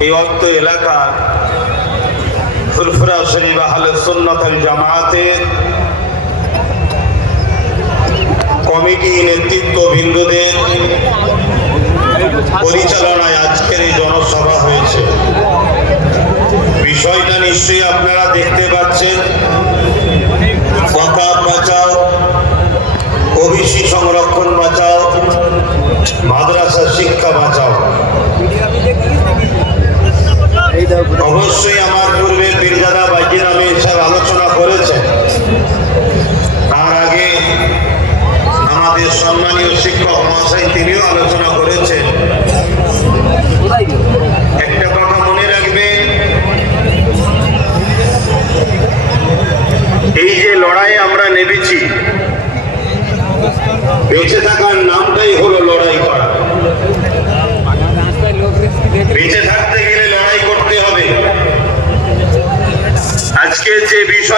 এই অর্থ এলাকা ফুরফুরা শরীফ আহলে সুন্নাত ওয়াল জামায়াতের কমিটি নেতৃত্ববৃন্দদের পরিচালনায় আজকের এই জনসভা হয়েছে। বিষয়টা নিশ্চয়ই আপনারা দেখতে পাচ্ছেন, ওয়াকফ বাঁচাও, ওবিসি সংরক্ষণ বাঁচাও, মাদ্রাসা শিক্ষা বাঁচাও। অবশ্যই আমার পূর্বে পীরজাদা বাইজির আমির সাহেব আলোচনা করেছেন। তার আগে আমাদের সম্মানীয় শিক্ষক মহাশয় তিনিও আলোচনা করেছেন। একটা কথা মনে রাখবেন, এই যে লড়াই আমরা নেমেছি, বেঁচে থাকার নামটাই হলো লড়াই করা। বেঁচে থাকতে গেলে লড়াই করতে হবে। আজকে যে বিষয়